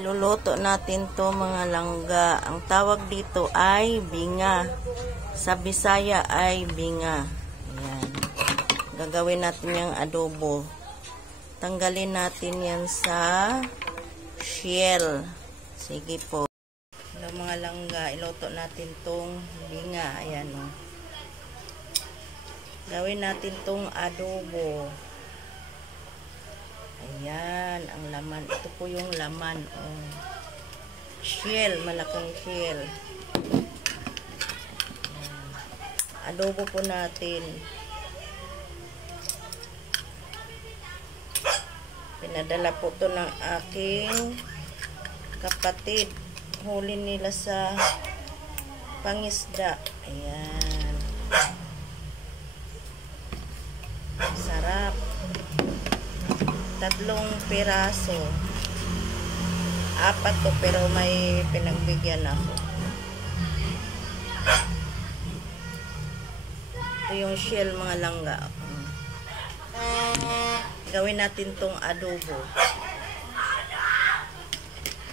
Iluluto natin to mga langga. Ang tawag dito ay binga. Sa Bisaya ay binga. Ayan. Gagawin natin yung adobo. Tanggalin natin yan sa shell. Sige po. Mga langga, iluto natin tong binga. Ayan o. Gawin natin tong adobo. Ayan, ang laman. Ito po yung laman. Oh. Shell, malaking shell. Ayan. Adobo po natin. Pinadala po to ng aking kapatid. Huli nila sa pangisda. Ayan. Sarap. 3 piraso. 4 to pero may pinagbigyan ako. Ito yung shell mga langga. Gawin natin tong adobo.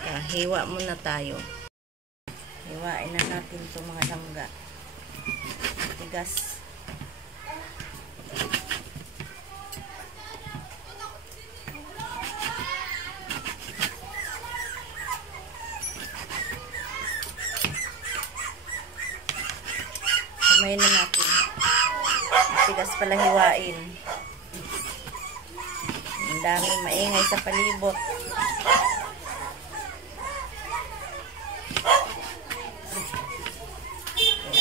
Kaya, hiwa muna tayo. Hiwain na natin itong mga langga. Tigas. Samayin na natin. Tigas pala hiwain. Ang dami maingay sa palibot.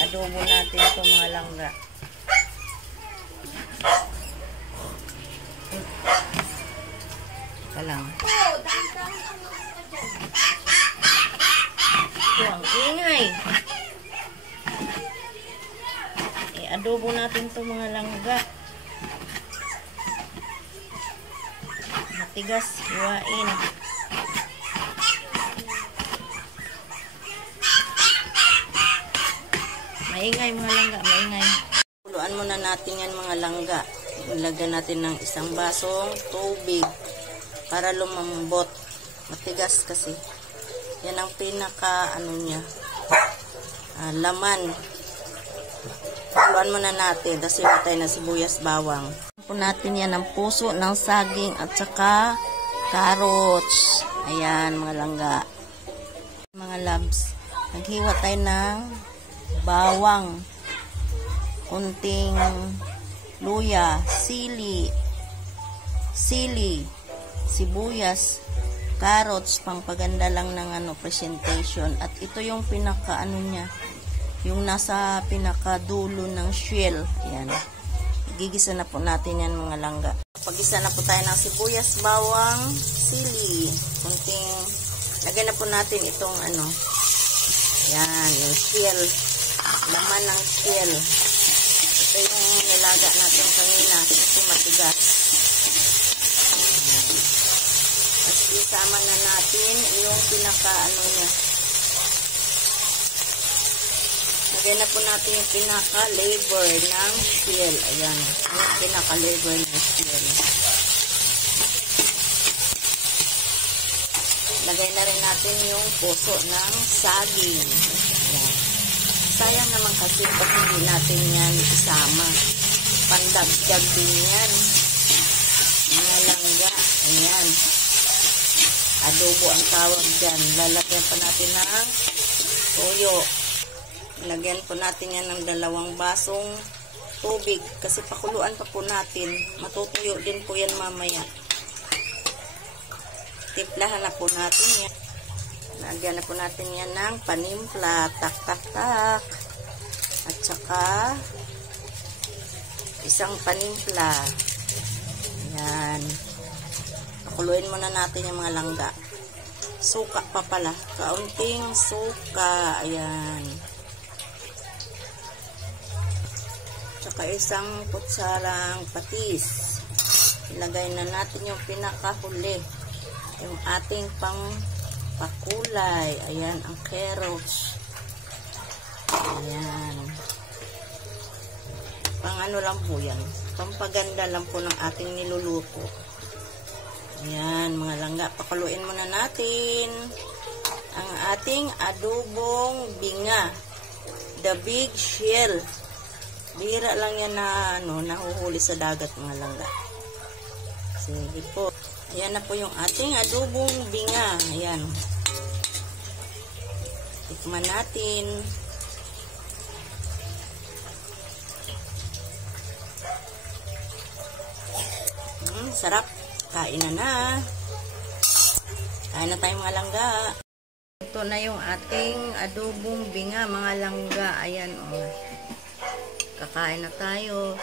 Adobo natin ito mga langga. Ika lang. Ito ang ingay. Adobo natin ito mga langga. Matigas, hiwain. Maingay mga langga, maingay. Kuluan muna natin yan mga langga. Ilagyan natin ng isang basong tubig para lumambot. Matigas kasi. Yan ang pinaka niya. Laman. Kuluan muna natin. Tapos iwatay na sibuyas bawang. Po natin yan ang puso ng saging at saka carrots. Ayan mga langga. Mga labs. Naghiwa tayo ng bawang, kunting luya, sili, sibuyas, carrots, pangpaganda lang ng presentation. At ito yung pinaka niya, yung nasa pinaka dulo ng shell. Ayan. Gigisa na po natin yan mga langga. Pagisa na po tayo ng sibuyas, bawang, sili, kunting, lagyan na po natin itong ayan, yung shell. Laman ng shell. Ito yung nilaga natin kanina kasi matigas. At isama na natin yung pinaka niya. Lagyan na po natin yung pinaka labor ng shell. Ayan. Yung pinaka labor ng shell. Lagay na rin natin yung puso ng saging. Ayan. Sayang naman kasi pag hindi natin yan isama. Pandagdag din yan. Mga langga. Ayan. Adobo ang tawag dyan. Lalagyan pa natin ng toyo. Lagyan po natin yan ng 2 basong tubig. Kasi pakuluan pa po natin. Matutuyo din po yan mamaya. Timplahan na po natin yan. Lagyan na po natin yan ng panimpla, tak. At saka isang panimpla. Ayan. Pakuluin muna natin yung mga langga. Suka pa pala. Kaunting suka. Ayan. Tsaka isang kutsarang patis. Ilagay na natin yung pinakahuli. Yung ating pakulay. Ayan, ang carrots. Ayan. Pang lang po yan. Pampaganda lang po ng ating niluluto. Ayan, mga langga. Pakuluin muna natin ang ating adobong binga. The big shell. Bihira lang yan na nahuhuli sa dagat, mga langga. Sige po. Ayan na po yung ating adobong binga. Ayan. Tikman natin. Sarap. Kain na. Kain na tayo, mga langga. Ito na yung ating adobong binga, mga langga. Ayan, o. Kakain na tayo.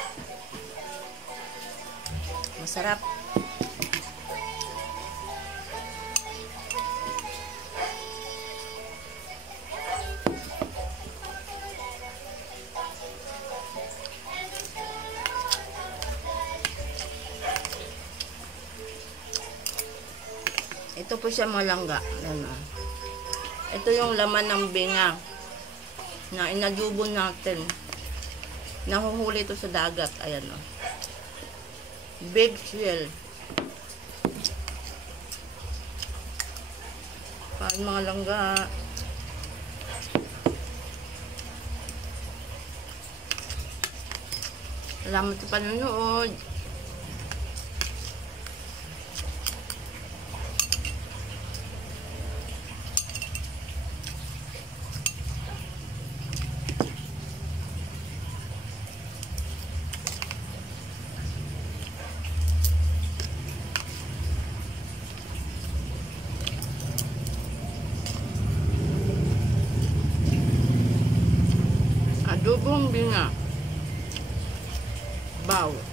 Masarap. Ito po siya, mga langga. Ito yung laman ng binga na inadubo natin. Nahuhuli ito sa dagat. Ayan, o. Big shell. Kain, mga langga. Salamat sa panonood. Adobong binga. Baw.